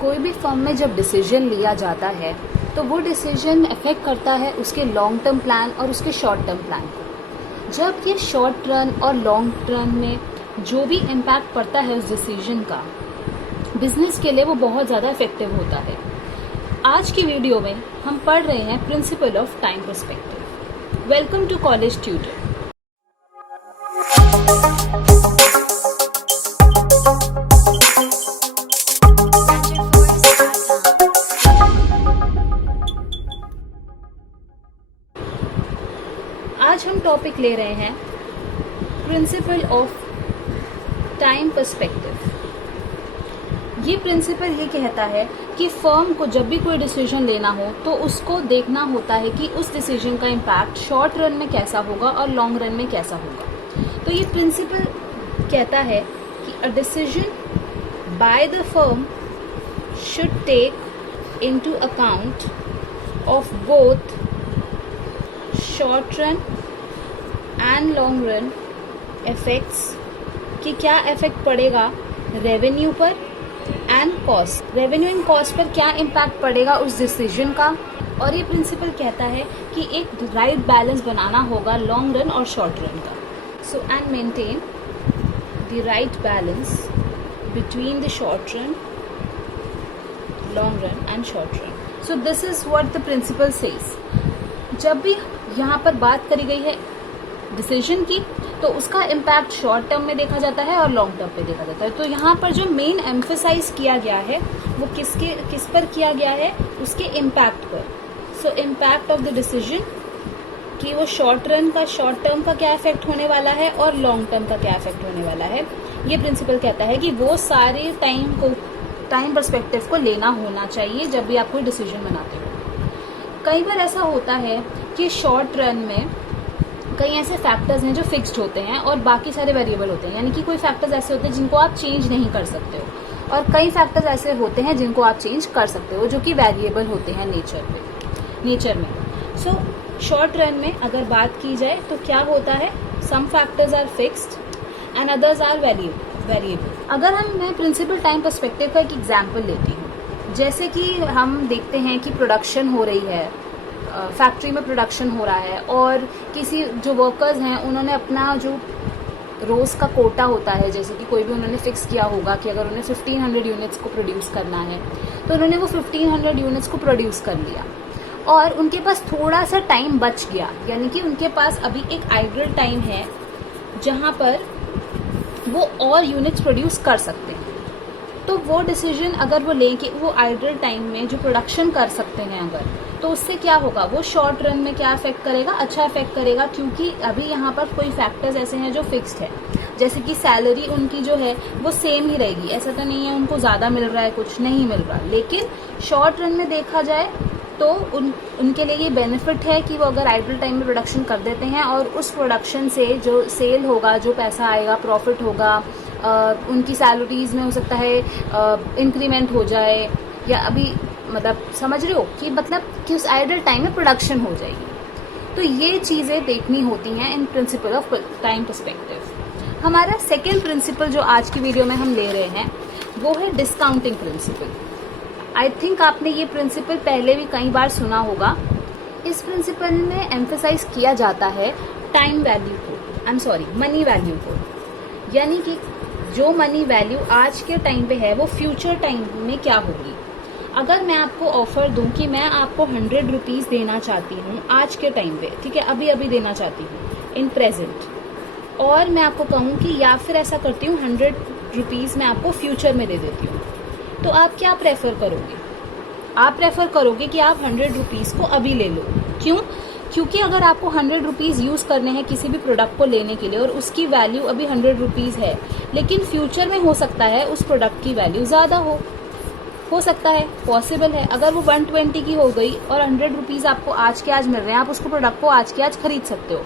कोई भी फर्म में जब डिसीजन लिया जाता है तो वो डिसीजन अफेक्ट करता है उसके लॉन्ग टर्म प्लान और उसके शॉर्ट टर्म प्लान को। जब ये शॉर्ट रन और लॉन्ग रन में जो भी इम्पैक्ट पड़ता है उस डिसीजन का बिजनेस के लिए, वो बहुत ज़्यादा इफेक्टिव होता है। आज की वीडियो में हम पढ़ रहे हैं principle of time perspective. Welcome to college tutor. आज हम टॉपिक ले रहे हैं प्रिंसिपल ऑफ टाइम पर्सपेक्टिव। ये प्रिंसिपल ये कहता है कि फर्म को जब भी कोई डिसीजन लेना हो तो उसको देखना होता है कि उस डिसीजन का इम्पैक्ट शॉर्ट रन में कैसा होगा और लॉन्ग रन में कैसा होगा। तो ये प्रिंसिपल कहता है कि a decision by the firm should take into account of both short run and long run effects, कि क्या इफेक्ट पड़ेगा रेवेन्यू पर and cost, revenue and cost पर क्या इम्पैक्ट पड़ेगा उस डिसीजन का। और ये प्रिंसिपल कहता है कि एक राइट बैलेंस बनाना होगा लॉन्ग रन और शॉर्ट रन का। So and maintain the right balance between the short run, long run and short run. So this is what the principle says. जब भी यहाँ पर बात करी गई है डिसीजन की तो उसका इम्पैक्ट शॉर्ट टर्म में देखा जाता है और लॉन्ग टर्म पे देखा जाता है। तो यहाँ पर जो मेन एम्फेसाइज किया गया है वो किस पर किया गया है, उसके इम्पैक्ट पर। सो इम्पैक्ट ऑफ द डिसीजन, कि वो शॉर्ट टर्म का क्या इफेक्ट होने वाला है और लॉन्ग टर्म का क्या इफेक्ट होने वाला है। ये प्रिंसिपल कहता है कि वो सारे टाइम पर्सपेक्टिव को लेना होना चाहिए जब भी आप कोई डिसीजन बनाते हो। कई बार ऐसा होता है कि शॉर्ट रन में कई ऐसे फैक्टर्स हैं जो फिक्स्ड होते हैं और बाकी सारे वेरिएबल होते हैं, यानी कि कोई फैक्टर्स ऐसे होते हैं जिनको आप चेंज नहीं कर सकते हो और कई फैक्टर्स ऐसे होते हैं जिनको आप चेंज कर सकते हो, जो कि वेरिएबल होते हैं नेचर में। सो शॉर्ट रन में अगर बात की जाए तो क्या होता है, some factors are fixed and others are variable. अगर मैं प्रिंसिपल टाइम पर्सपेक्टिव का एक एग्जाम्पल लेती हूँ, जैसे कि हम देखते हैं कि प्रोडक्शन हो रही है, फैक्ट्री में प्रोडक्शन हो रहा है और किसी जो वर्कर्स हैं उन्होंने अपना जो रोज़ का कोटा होता है, जैसे कि कोई भी उन्होंने फिक्स किया होगा कि अगर उन्हें 1500 यूनिट्स को प्रोड्यूस करना है तो उन्होंने वो 1500 यूनिट्स को प्रोड्यूस कर लिया और उनके पास थोड़ा सा टाइम बच गया, यानी कि उनके पास अभी एक आइडल टाइम है जहाँ पर वो और यूनिट्स प्रोड्यूस कर सकते हैं। तो वो डिसीजन अगर वो लें कि वो आइडल टाइम में जो प्रोडक्शन कर सकते हैं अगर, तो उससे क्या होगा, वो शॉर्ट रन में क्या इफेक्ट करेगा, अच्छा इफेक्ट करेगा, क्योंकि अभी यहाँ पर कोई फैक्टर्स ऐसे हैं जो फिक्स्ड है। जैसे कि सैलरी उनकी जो है वो सेम ही रहेगी, ऐसा तो नहीं है उनको ज़्यादा मिल रहा है, कुछ नहीं मिल रहा। लेकिन शॉर्ट रन में देखा जाए तो उनके लिए ये बेनिफिट है कि वो अगर आइडल टाइम में प्रोडक्शन कर देते हैं और उस प्रोडक्शन से जो सेल होगा, जो पैसा आएगा, प्रॉफिट होगा, उनकी सैलरीज में हो सकता है इंक्रीमेंट हो जाए, या अभी मतलब समझ रहे हो कि उस आइडल टाइम में प्रोडक्शन हो जाएगी। तो ये चीज़ें देखनी होती हैं in principle of time perspective. हमारा सेकेंड प्रिंसिपल जो आज की वीडियो में हम ले रहे हैं वो है डिस्काउंटिंग प्रिंसिपल। आई थिंक आपने ये प्रिंसिपल पहले भी कई बार सुना होगा। इस प्रिंसिपल में एम्फेसाइज किया जाता है मनी वैल्यू को, यानी कि जो मनी वैल्यू आज के टाइम पे है वो फ्यूचर टाइम में क्या होगी। अगर मैं आपको ऑफर दूं कि मैं आपको 100 रुपीज़ देना चाहती हूँ आज के टाइम पे, ठीक है, अभी देना चाहती हूँ इन प्रेजेंट, और मैं आपको कहूँ कि या फिर ऐसा करती हूँ 100 रुपीज़ मैं आपको फ्यूचर में दे देती हूँ, तो आप क्या प्रेफर करोगे? आप प्रेफर करोगे कि आप 100 रुपीज़ को अभी ले लो। क्यों? क्योंकि अगर आपको 100 रुपीज़ यूज़ करने हैं किसी भी प्रोडक्ट को लेने के लिए और उसकी वैल्यू अभी 100 रुपीज़ है, लेकिन फ्यूचर में हो सकता है उस प्रोडक्ट की वैल्यू ज़्यादा हो सकता है, पॉसिबल है। अगर वो 120 की हो गई और 100 रुपीज़ आपको आज के आज मिल रहे हैं, आप उसको प्रोडक्ट को आज के आज खरीद सकते हो।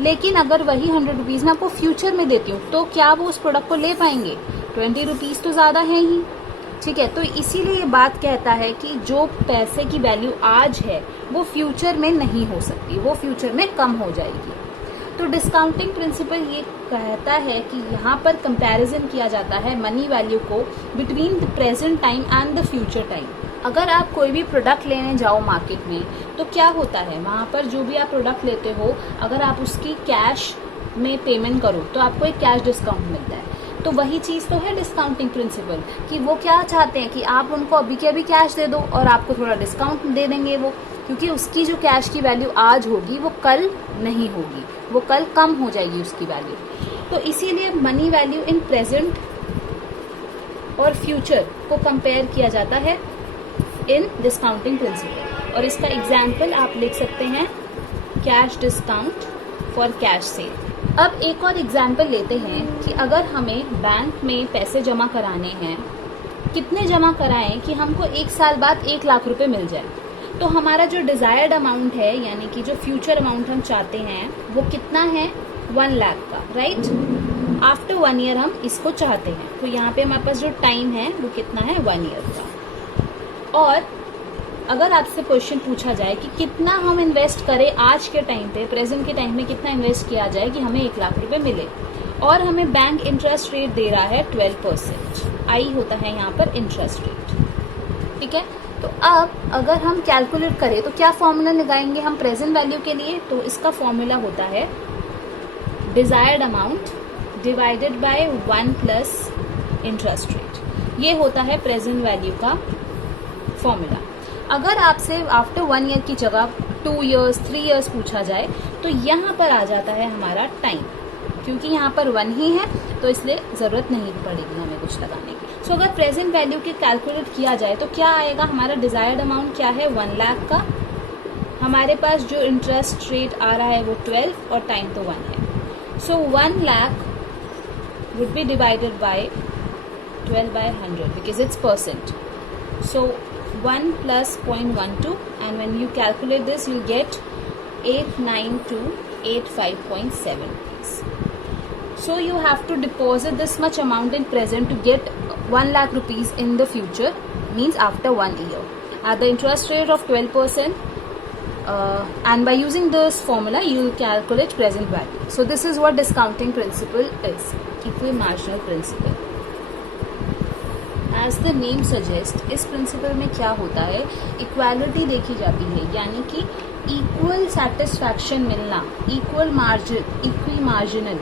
लेकिन अगर वही 100 रुपीज़ मैं आपको फ्यूचर में देती हूँ तो क्या वो उस प्रोडक्ट को ले पाएंगे? 20 रुपीज़ तो ज़्यादा है ही, ठीक है। तो इसीलिए ये बात कहता है कि जो पैसे की वैल्यू आज है वो फ्यूचर में नहीं हो सकती, वो फ्यूचर में कम हो जाएगी। तो डिस्काउंटिंग प्रिंसिपल ये कहता है कि यहाँ पर कंपैरिजन किया जाता है मनी वैल्यू को between the present time and the future time. अगर आप कोई भी प्रोडक्ट लेने जाओ मार्केट में तो क्या होता है, वहाँ पर जो भी आप प्रोडक्ट लेते हो अगर आप उसकी कैश में पेमेंट करो तो आपको एक कैश डिस्काउंट मिलता है। तो वही चीज़ तो है डिस्काउंटिंग प्रिंसिपल कि वो क्या चाहते हैं कि आप उनको अभी के अभी कैश दे दो और आपको थोड़ा डिस्काउंट दे देंगे वो, क्योंकि उसकी जो कैश की वैल्यू आज होगी वो कल नहीं होगी, वो कल कम हो जाएगी उसकी वैल्यू। तो इसीलिए मनी वैल्यू इन प्रेजेंट और फ्यूचर को कंपेयर किया जाता है इन डिस्काउंटिंग प्रिंसिपल। और इसका एग्जाम्पल आप लिख सकते हैं cash discount for cash cell. अब एक और एग्जाम्पल लेते हैं कि अगर हमें बैंक में पैसे जमा कराने हैं, कितने जमा कराएं कि हमको 1 साल बाद 1 लाख रुपए मिल जाए। तो हमारा जो डिजायर्ड अमाउंट है यानी कि जो फ्यूचर अमाउंट हम चाहते हैं वो कितना है, 1 लाख का, राइट। आफ्टर 1 ईयर हम इसको चाहते हैं, तो यहाँ पे हमारे पास जो टाइम है वो कितना है, 1 ईयर का। और अगर आपसे क्वेश्चन पूछा जाए कि कितना हम इन्वेस्ट करें आज के टाइम पे, प्रेजेंट के टाइम में कितना इन्वेस्ट किया जाए कि हमें 1 लाख रुपए मिले, और हमें बैंक इंटरेस्ट रेट दे रहा है 12%, आई होता है यहाँ पर इंटरेस्ट रेट, ठीक है। तो अब अगर हम कैलकुलेट करें तो क्या फॉर्मूला लगाएंगे हम प्रेजेंट वैल्यू के लिए, तो इसका फॉर्मूला होता है desired amount divided by 1 plus interest rate. ये होता है प्रेजेंट वैल्यू का फॉर्मूला। अगर आपसे आफ्टर 1 ईयर की जगह 2 ईयर्स 3 ईयर्स पूछा जाए तो यहाँ पर आ जाता है हमारा टाइम, क्योंकि यहाँ पर 1 ही है तो इसलिए ज़रूरत नहीं पड़ेगी हमें कुछ लगाने की। सो अगर प्रेजेंट वैल्यू के कैलकुलेट किया जाए तो क्या आएगा, हमारा डिजायर्ड अमाउंट क्या है, 1 लाख का, हमारे पास जो इंटरेस्ट रेट आ रहा है वो 12 और टाइम तो 1 है। सो 1 lakh would be divided by 12 by 100 because it's percent. So 1 plus 0.12, and when you calculate this you'll get 89285.7. So you have to deposit this much amount in present to get 1 lakh rupees in the future, means after 1 year at the interest rate of 12%. And by using this formula you will calculate present value. So this is what discounting principle is, equal marginal principle. As the name suggests, इस principal में क्या होता है, equality देखी जाती है, यानी कि इक्वल सेटिस्फैक्शन मिलना, इक्वल मार्जिन, इक्वी मार्जिनल।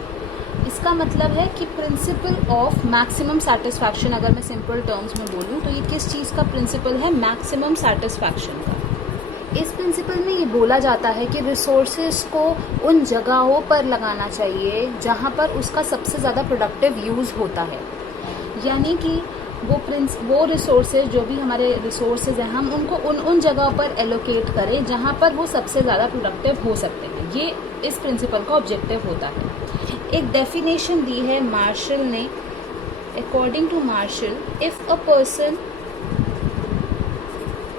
इसका मतलब है कि प्रिंसिपल ऑफ मैक्सिमम सेटिस्फैक्शन, अगर मैं सिंपल टर्म्स में बोलूँ तो ये किस चीज़ का प्रिंसिपल है, मैक्सिमम सेटिस्फैक्शन का। इस प्रिंसिपल में ये बोला जाता है कि रिसोर्सेज को उन जगहों पर लगाना चाहिए जहाँ पर उसका सबसे ज़्यादा प्रोडक्टिव यूज़ होता है, यानी कि वो रिसोर्सेज, जो भी हमारे रिसोर्सेज हैं, हम उनको उन जगहों पर एलोकेट करें जहाँ पर वो सबसे ज़्यादा प्रोडक्टिव हो सकते हैं। ये इस प्रिंसिपल का ऑब्जेक्टिव होता है। एक डेफिनेशन दी है मार्शल ने, according to Marshall, if a person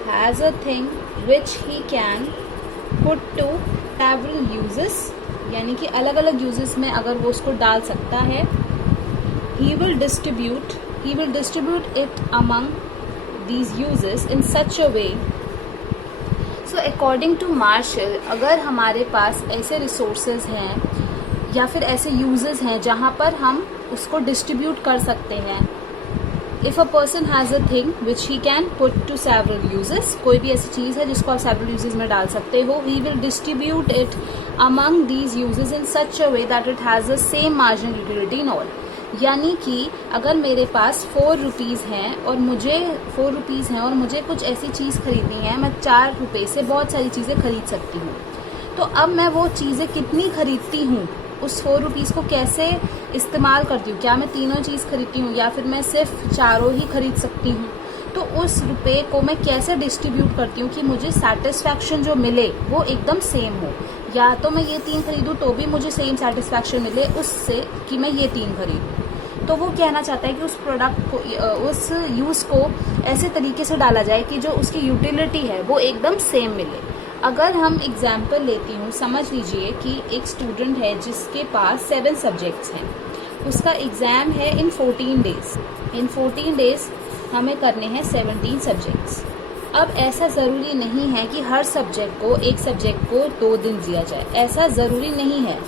has a thing which he can put to several uses, यानी कि अलग अलग यूजेस में अगर वो उसको डाल सकता है, he will distribute it among these uses in such a way. So according to Marshall, अगर हमारे पास ऐसे resources हैं या फिर ऐसे uses हैं जहाँ पर हम उसको डिस्ट्रीब्यूट कर सकते हैं, If a person has a thing which he can put to several uses, कोई भी ऐसी चीज़ है जिसको आप several uses में डाल सकते हो, he will distribute it among these uses in such a way that it has the same marginal utility in all. यानी कि अगर मेरे पास 4 रुपीज़ हैं और मुझे कुछ ऐसी चीज़ खरीदनी है, मैं 4 रुपये से बहुत सारी चीज़ें खरीद सकती हूँ। तो अब मैं वो चीज़ें कितनी खरीदती हूँ, उस 4 रुपीज़ को कैसे इस्तेमाल करती हूँ, क्या मैं तीनों चीज़ खरीदती हूँ या फिर मैं सिर्फ 4 ही खरीद सकती हूँ, तो उस रुपये को मैं कैसे डिस्ट्रीब्यूट करती हूँ कि मुझे सेटिस्फैक्शन जो मिले वो एकदम सेम हो, या तो मैं ये 3 खरीदूँ तो भी मुझे सेम सेटिस्फैक्शन मिले उससे कि मैं ये 3 खरीदूँ। तो वो कहना चाहता है कि उस प्रोडक्ट को, उस यूज़ को ऐसे तरीके से डाला जाए कि जो उसकी यूटिलिटी है वो एकदम सेम मिले। अगर हम एग्जाम्पल लेती हूँ, समझ लीजिए कि एक स्टूडेंट है जिसके पास 7 सब्जेक्ट्स हैं, उसका एग्ज़ाम है इन 14 डेज़। इन 14 डेज़ हमें करने हैं 17 सब्जेक्ट्स। अब ऐसा ज़रूरी नहीं है कि हर सब्जेक्ट को, एक सब्जेक्ट को 2 दिन दिया जाए, ऐसा ज़रूरी नहीं है।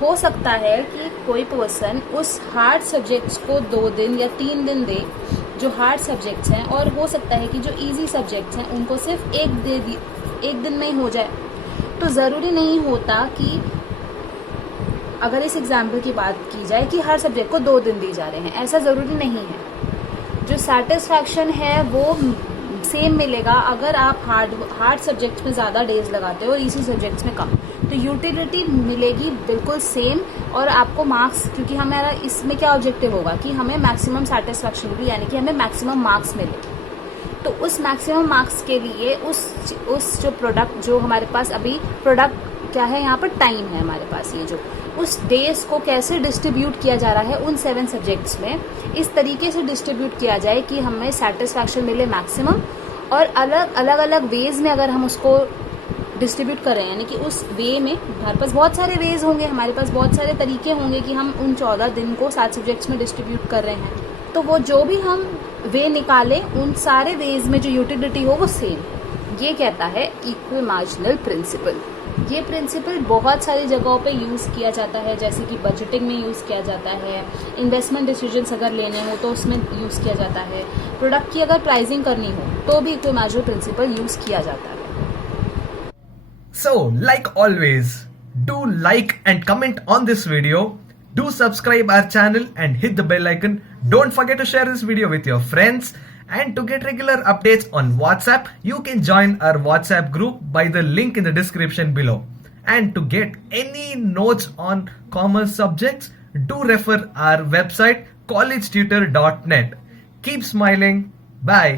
हो सकता है कि कोई पर्सन उस हार्ड सब्जेक्ट्स को 2 दिन या 3 दिन दे, जो हार्ड सब्जेक्ट्स हैं, और हो सकता है कि जो इजी सब्जेक्ट्स हैं उनको सिर्फ एक दिन में ही हो जाए। तो ज़रूरी नहीं होता कि अगर इस एग्जाम्पल की बात की जाए कि हर सब्जेक्ट को 2 दिन दिए जा रहे हैं, ऐसा ज़रूरी नहीं है। जो सेटिस्फैक्शन है वो सेम मिलेगा अगर आप हार्ड सब्जेक्ट्स में ज़्यादा डेज लगाते हो और इसी सब्जेक्ट्स में कम, तो यूटिलिटी मिलेगी बिल्कुल सेम। और आपको मार्क्स, क्योंकि हमारा इसमें क्या ऑब्जेक्टिव होगा कि हमें मैक्सिमम सेटिस्फैक्शन मिले, यानी कि हमें मैक्सिमम मार्क्स मिले। तो उस मैक्सिमम मार्क्स के लिए उस जो प्रोडक्ट, जो हमारे पास अभी प्रोडक्ट क्या है, यहाँ पर टाइम है हमारे पास, ये जो उस डेज को कैसे डिस्ट्रीब्यूट किया जा रहा है उन 7 सब्जेक्ट्स में, इस तरीके से डिस्ट्रीब्यूट किया जाए कि हमें सेटिस्फैक्शन मिले मैक्सिमम। और अलग अलग वेज में अगर हम उसको डिस्ट्रीब्यूट कर रहे हैं, यानी कि उस वे में हमारे पास बहुत सारे वेज होंगे, हमारे पास बहुत सारे तरीके होंगे कि हम उन 14 दिन को 7 सब्जेक्ट्स में डिस्ट्रीब्यूट कर रहे हैं। तो वो जो भी हम वे निकालें, उन सारे वेज में जो यूटिलिटी हो वो सेम। ये कहता है इक्विमार्जिनल प्रिंसिपल। ये प्रिंसिपल बहुत सारी जगहों पे यूज़ किया जाता है, जैसे कि बजटिंग में यूज़ किया जाता है, इन्वेस्टमेंट डिसीजंस अगर लेने हो तो उसमें यूज़ किया जाता है, प्रोडक्ट की अगर प्राइसिंग करनी हो तो भी इक्विमार्जिनल प्रिंसिपल यूज़ किया जाता है। So, like always, do like and comment on this video. Do subscribe our channel and hit the bell icon. Don't forget to share this video with your friends. And to get regular updates on WhatsApp, you can join our WhatsApp group by the link in the description below. And to get any notes on commerce subjects, do refer our website collegetutor.net. Keep smiling. Bye.